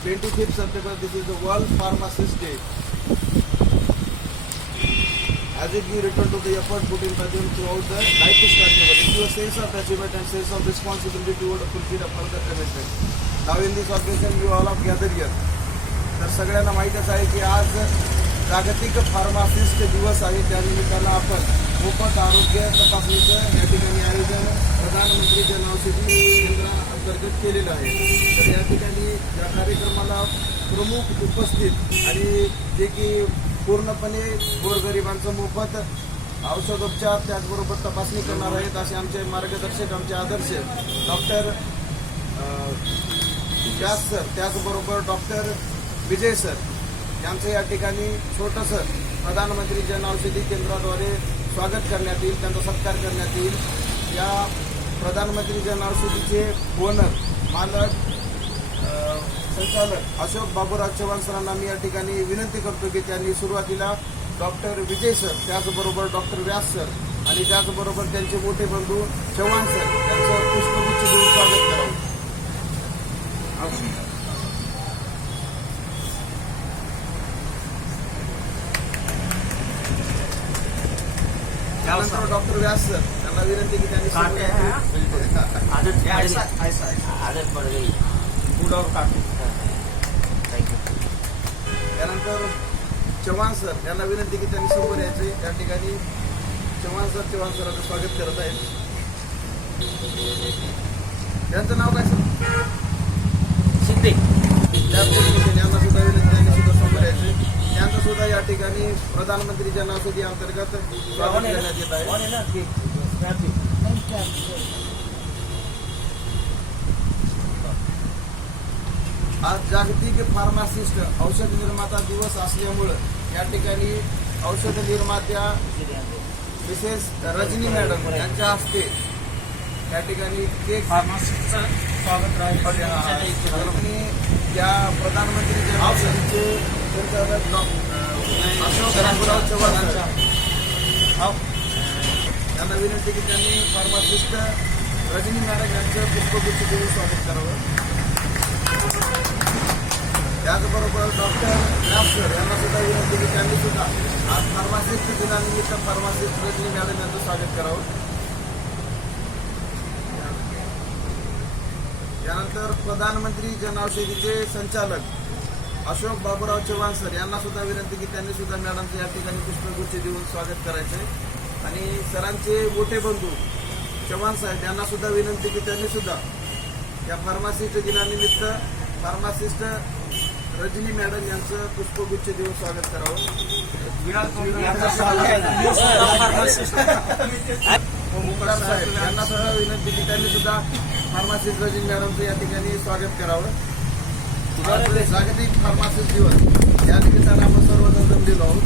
25th September, this is the World Pharmacist Day. As it we return to the effort put in by them throughout the life strategy, it gives a sense of achievement and sense of responsibility toward fulfill a further commitment. Now in this occasion you all have gathered here. तर सगळ्यांना माहीतच आहे की आज जागतिक pharmacist दिवस आहे. त्यानिमित्तानं आपण मोफत आरोग्य तपासणीचं या ठिकाणी आयोजन प्रधानमंत्री जनऔषधी केंद्राअंतर्गत केलेलं आहे. तर या ठिकाणी या कार्यक्रमाला प्रमुख उपस्थित आणि जे की पूर्णपणे गोरगरिबांचं मोफत औषधोपचार त्याचबरोबर तपासणी करणार आहेत असे आमचे मार्गदर्शक, आमचे आदर्श डॉक्टर व्यास सर, त्याचबरोबर डॉक्टर विजय सर यांचं या ठिकाणी छोटंसं प्रधानमंत्री जनऔषधी केंद्राद्वारे स्वागत करण्यात येईल, त्यांचा सत्कार करण्यात येईल. या प्रधानमंत्री जनऔषधीचे ओनर, मालक, संचालक अशोक बाबूराव चव्हाण सरांना मी या ठिकाणी विनंती करतो की त्यांनी सुरुवातीला डॉक्टर विजय सर, त्याचबरोबर डॉक्टर व्यास सर आणि त्याचबरोबर त्यांचे मोठे बंधू चव्हाण सर यांचं पुष्पगुच्छ देऊन स्वागत करावं. त्यानंतर डॉक्टर व्यास सर त्यांना विनंती की त्यांनी त्यानंतर चव्हाण सर यांना विनंती की त्यांनी समोर यायचे. या ठिकाणी चव्हाण सरांचं स्वागत करत आहेत. त्यांचं नाव काय सर? शिंदे. यांना सुद्धा विनंती, त्यांनी सुद्धा समोर यायचे. यांचं सुद्धा या ठिकाणी प्रधानमंत्री जनऔषधी अंतर्गत स्वागत करण्यात येत आहे. आज जागतिक फार्मासिस्ट औषध निर्माता दिवस असल्यामुळं या ठिकाणी औषध निर्मात्या मिसेस रजनी मॅडम यांच्या हस्ते या ठिकाणी केक फार्मासिस्टचं स्वागत आणि या प्रधानमंत्री जनऔषधीचे संचालक अशोक बाबूराव चव्हाण यांना विनंती की त्यांनी फार्मासिस्ट रजनी मॅडम यांचं पुष्पगुच्छ देऊन स्वागत करावं. त्याचबरोबर डॉक्टर व्यास सर यांना सुद्धा विनंती की त्यांनी सुद्धा आज फार्मासिस्ट दिनानिमित्त फार्मासिस्ट रजनी मॅडम यांचं स्वागत करावं. त्यानंतर प्रधानमंत्री जनऔषधीचे संचालक अशोक बाबूराव चव्हाण सर यांना सुद्धा विनंती की त्यांनी सुद्धा मॅडमचं या ठिकाणी पुष्पगुच्छ देऊन स्वागत करायचंय. आणि सरांचे मोठे बंधू चव्हाण साहेब यांना सुद्धा विनंती की त्यांनी सुद्धा या फार्मासिस्ट दिनानिमित्त फार्मासिस्ट रजनी मॅडम यांचं पुष्पगुच्छ देऊन स्वागत करावं. मुकराम साहेब यांना सुद्धा विनंती की त्यांनी सुद्धा फार्मासिस्ट रजनी मॅडमचं या ठिकाणी स्वागत करावं. जागतिक फार्मासिस्ट दिवस या निमित्तानं आपण सर्वजण जमलेलो आहोत.